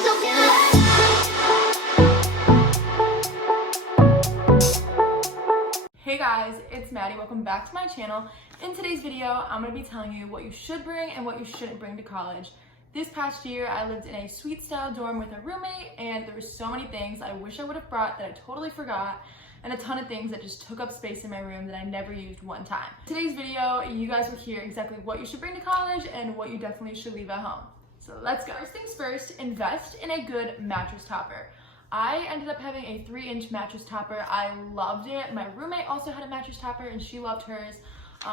Hey guys, it's Maddie. Welcome back to my channel. In today's video, I'm going to be telling you what you should bring and what you shouldn't bring to college. This past year, I lived in a suite style dorm with a roommate, and there were so many things I wish I would have brought that I totally forgot, and a ton of things that just took up space in my room that I never used one time. Today's video, you guys will hear exactly what you should bring to college and what you definitely should leave at home. So let's go. First things first, invest in a good mattress topper. I ended up having a 3-inch mattress topper. I loved it. My roommate also had a mattress topper and she loved hers.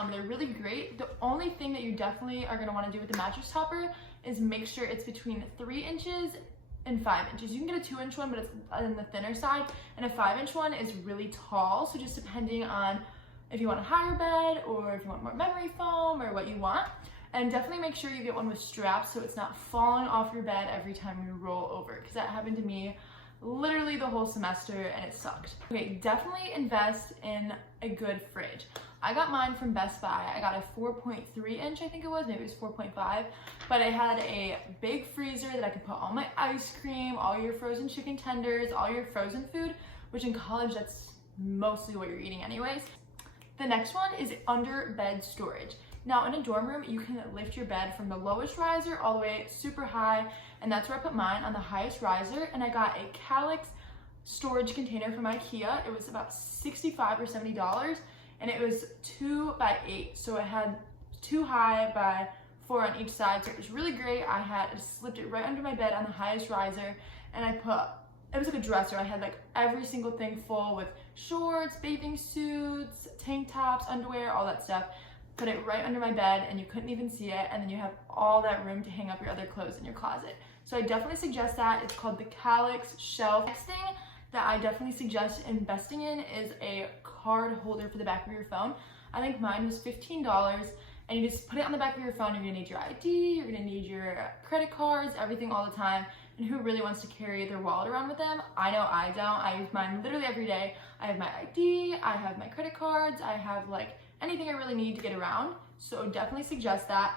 They're really great. The only thing that you definitely are going to want to do with the mattress topper is make sure it's between 3 inches and 5 inches. You can get a 2-inch one, but it's on the thinner side, and a 5-inch one is really tall. So just depending on if you want a higher bed or if you want more memory foam or what you want. And definitely make sure you get one with straps so it's not falling off your bed every time you roll over, because that happened to me literally the whole semester and it sucked. Okay, definitely invest in a good fridge. I got mine from Best Buy. I got a 4.3 inch, I think it was, maybe it was 4.5, but it had a big freezer that I could put all my ice cream, all your frozen chicken tenders, all your frozen food, which in college, that's mostly what you're eating anyways. The next one is under bed storage. Now in a dorm room, you can lift your bed from the lowest riser all the way super high, and that's where I put mine, on the highest riser, and I got a Calyx storage container from IKEA. It was about $65 or $70, and it was 2 by 8, so it had 2 high by 4 on each side, so it was really great. I slipped it right under my bed on the highest riser, and it was like a dresser. I had like every single thing full with shorts, bathing suits, tank tops, underwear, all that stuff. Put it right under my bed and you couldn't even see it, and then you have all that room to hang up your other clothes in your closet. So I definitely suggest that. It's called the Calyx shelf. Next thing that I definitely suggest investing in is a card holder for the back of your phone. I think mine was $15, and you just put it on the back of your phone. You're gonna need your ID, you're gonna need your credit cards, everything all the time. And who really wants to carry their wallet around with them? I know I don't. I use mine literally every day. I have my ID, I have my credit cards, I have like anything I really need to get around. So definitely suggest that.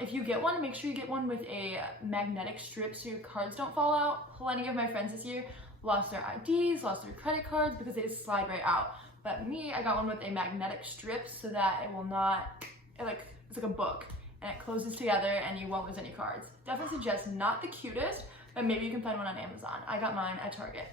If you get one, make sure you get one with a magnetic strip so your cards don't fall out. Plenty of my friends this year lost their IDs, lost their credit cards because they just slide right out. But me, I got one with a magnetic strip so that it will not, it's like a book, and it closes together and you won't lose any cards. Definitely suggest, not the cutest, but maybe you can find one on Amazon. I got mine at Target.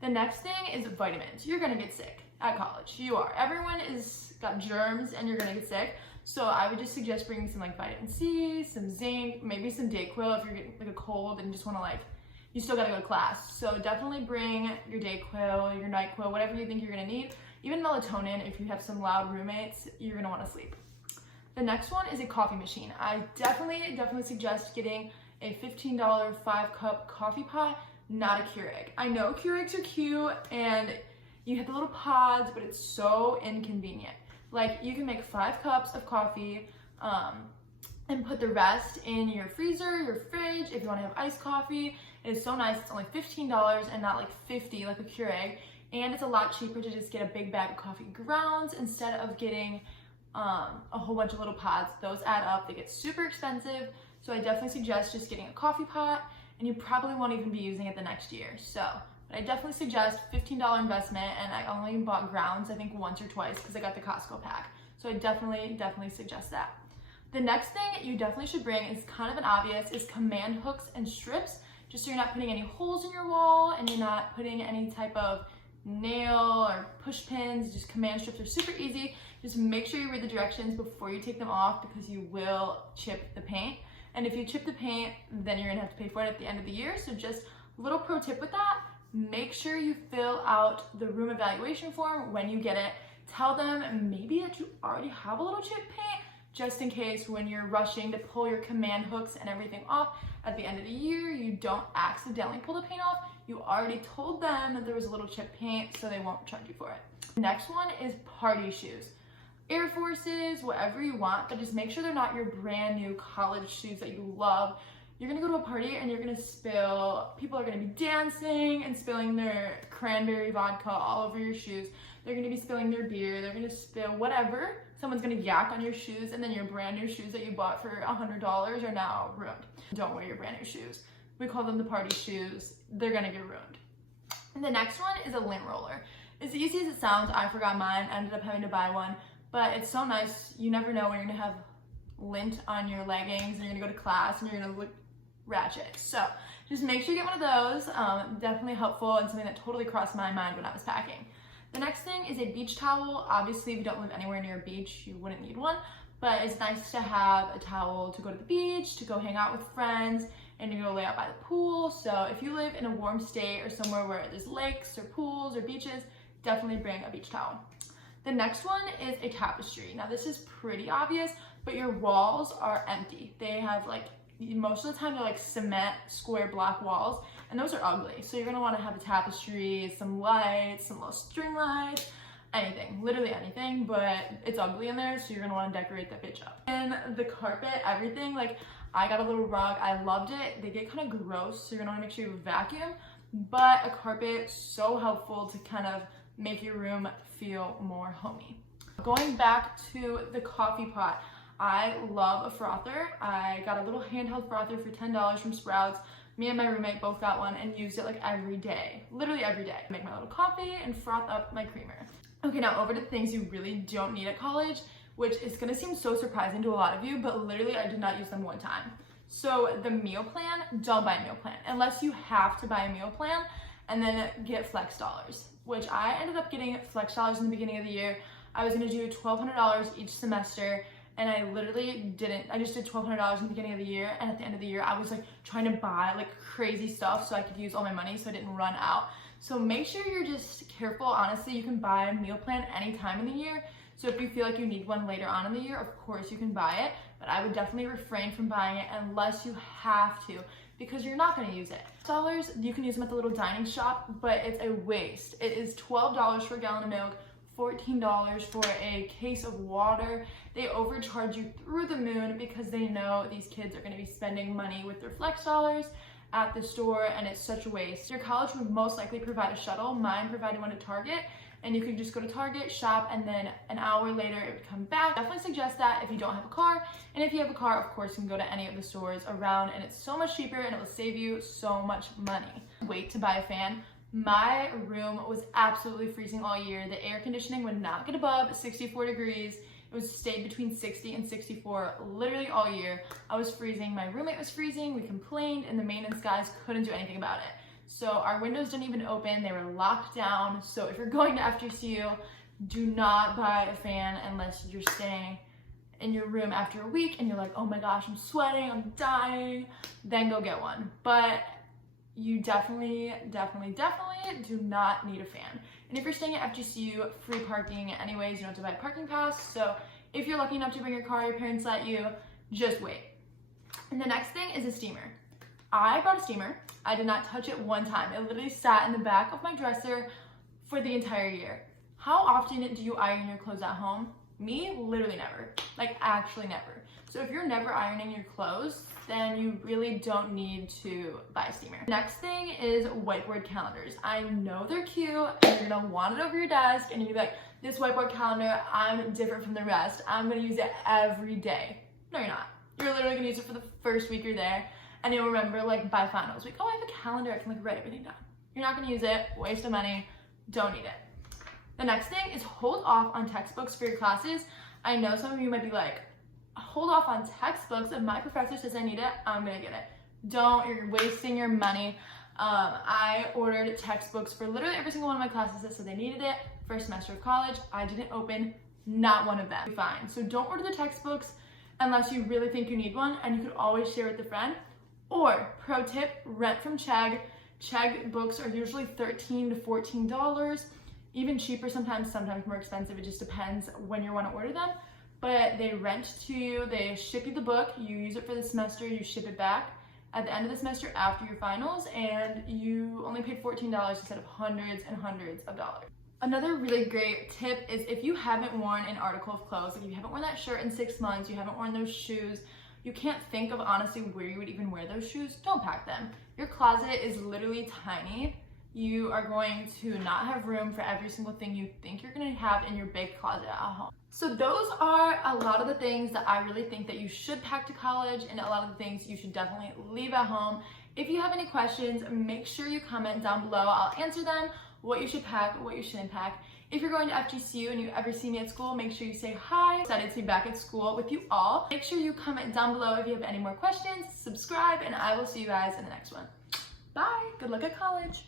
The next thing is vitamins. You're gonna get sick at college. You are. Everyone is got germs and you're gonna get sick. So I would just suggest bringing some like vitamin C, some zinc, maybe some Dayquil if you're getting like a cold and just wanna you still gotta go to class. So definitely bring your Dayquil, your NyQuil, whatever you think you're gonna need. Even melatonin, if you have some loud roommates, you're gonna wanna sleep. The next one is a coffee machine. I definitely suggest getting a $15 5-cup coffee pot, not a Keurig. I know Keurigs are cute and you have the little pods, but it's so inconvenient. Like, you can make 5 cups of coffee and put the rest in your freezer, your fridge, if you want to have iced coffee. It is so nice. It's only $15 and not like $50 like a Keurig. And it's a lot cheaper to just get a big bag of coffee grounds instead of getting a whole bunch of little pods. Those add up. They get super expensive. So I definitely suggest just getting a coffee pot, and you probably won't even be using it the next year. So but I definitely suggest $15 investment, and I only bought grounds I think once or twice because I got the Costco pack. So I definitely suggest that. The next thing you definitely should bring is kind of an obvious, is command hooks and strips, just so you're not putting any holes in your wall and you're not putting any type of nail or push pins. Just command strips are super easy. Just make sure you read the directions before you take them off because you will chip the paint. And if you chip the paint, then you're gonna have to pay for it at the end of the year. So just a little pro tip with that, make sure you fill out the room evaluation form when you get it. Tell them maybe that you already have a little chip paint, just in case when you're rushing to pull your command hooks and everything off at the end of the year, you don't accidentally pull the paint off. You already told them that there was a little chip paint, so they won't charge you for it. The next one is party shoes. Air Forces, whatever you want, but just make sure they're not your brand new college shoes that you love. You're gonna go to a party and you're gonna people are gonna be dancing and spilling their cranberry vodka all over your shoes. They're gonna be spilling their beer, they're gonna spill whatever. Someone's gonna yak on your shoes, and then your brand new shoes that you bought for $100 are now ruined. Don't wear your brand new shoes. We call them the party shoes. They're gonna get ruined. And the next one is a lint roller. As easy as it sounds, I forgot mine, ended up having to buy one, but it's so nice. You never know when you're gonna have lint on your leggings and you're gonna go to class and you're gonna look ratchet. So just make sure you get one of those. Definitely helpful and something that totally crossed my mind when I was packing. The next thing is a beach towel. Obviously, if you don't live anywhere near a beach, you wouldn't need one, but it's nice to have a towel to go to the beach, to go hang out with friends, and you go lay out by the pool. So if you live in a warm state or somewhere where there's lakes or pools or beaches, definitely bring a beach towel. The next one is a tapestry. Now this is pretty obvious, but your walls are empty. They have like, most of the time they're like cement square block walls, and those are ugly. So you're gonna wanna have a tapestry, some lights, some little string lights, anything, literally anything, but it's ugly in there, so you're gonna wanna decorate that bitch up. And the carpet, everything, like I got a little rug, I loved it. They get kind of gross, so you're gonna wanna make sure you vacuum, but a carpet, so helpful to kind of make your room feel more homey. Going back to the coffee pot, I love a frother. I got a little handheld frother for $10 from Sprouts. Me and my roommate both got one and used it like every day, literally every day. Make my little coffee and froth up my creamer. Okay, now over to things you really don't need at college, which is gonna seem so surprising to a lot of you, but literally I did not use them one time. So the meal plan, don't buy a meal plan unless you have to buy a meal plan, and then get flex dollars, which I ended up getting flex dollars in the beginning of the year. I was gonna do $1,200 each semester, and I literally didn't. I just did $1,200 in the beginning of the year, and at the end of the year, I was like trying to buy like crazy stuff so I could use all my money so I didn't run out. So make sure you're just careful. Honestly, you can buy a meal plan any time in the year. So if you feel like you need one later on in the year, of course you can buy it, but I would definitely refrain from buying it unless you have to, because you're not gonna use it. Dollars, you can use them at the little dining shop, but it's a waste. It is $12 for a gallon of milk, $14 for a case of water. They overcharge you through the moon because they know these kids are gonna be spending money with their flex dollars at the store, and it's such a waste. Your college would most likely provide a shuttle. Mine provided one at Target, and you could just go to Target, shop, and then an hour later it would come back. Definitely suggest that if you don't have a car, and if you have a car, of course, you can go to any of the stores around, and it's so much cheaper and it will save you so much money. Wait to buy a fan. My room was absolutely freezing all year. The air conditioning would not get above 64 degrees. It stayed between 60 and 64 literally all year. I was freezing, my roommate was freezing, we complained, and the maintenance guys couldn't do anything about it. So our windows didn't even open, they were locked down. So if you're going to FGCU, do not buy a fan unless you're staying in your room after a week and you're like, oh my gosh, I'm sweating, I'm dying, then go get one. But you definitely do not need a fan. And if you're staying at FGCU, free parking anyways, you don't have to buy a parking pass. So if you're lucky enough to bring your car, your parents let you, just wait. And the next thing is a steamer. I brought a steamer. I did not touch it one time. It literally sat in the back of my dresser for the entire year. How often do you iron your clothes at home? Me, literally never. Like actually never. So if you're never ironing your clothes, then you really don't need to buy a steamer. Next thing is whiteboard calendars. I know they're cute and you're gonna want it over your desk and you're like, this whiteboard calendar, I'm different from the rest. I'm gonna use it every day. No, you're not. You're literally gonna use it for the first week you're there, and you'll remember like by finals week, oh, I have a calendar, I can like write everything down. You're not gonna use it, waste of money, don't need it. The next thing is hold off on textbooks for your classes. I know some of you might be like, hold off on textbooks. If my professor says I need it, I'm gonna get it. Don't, you're wasting your money. I ordered textbooks for literally every single one of my classes that said they needed it. First semester of college, I didn't open not one of them. Fine, so don't order the textbooks unless you really think you need one, and you could always share with a friend. Or, pro tip, rent from Chegg. Chegg books are usually $13 to $14, even cheaper sometimes more expensive. It just depends when you want to order them. But they rent to you, they ship you the book, you use it for the semester, you ship it back at the end of the semester after your finals, and you only paid $14 instead of hundreds and hundreds of dollars. Another really great tip is if you haven't worn an article of clothes, like you haven't worn that shirt in 6 months, you haven't worn those shoes, you can't think of honestly where you would even wear those shoes, don't pack them. Your closet is literally tiny. You are going to not have room for every single thing you think you're gonna have in your big closet at home. So those are a lot of the things that I really think that you should pack to college, and a lot of the things you should definitely leave at home. If you have any questions, make sure you comment down below. I'll answer them, what you should pack, what you shouldn't pack. If you're going to Fgcu and you ever see me at school, make sure you say hi. Excited to be back at school with you all. Make sure you comment down below if you have any more questions, subscribe, and I will see you guys in the next one. Bye. Good luck at college.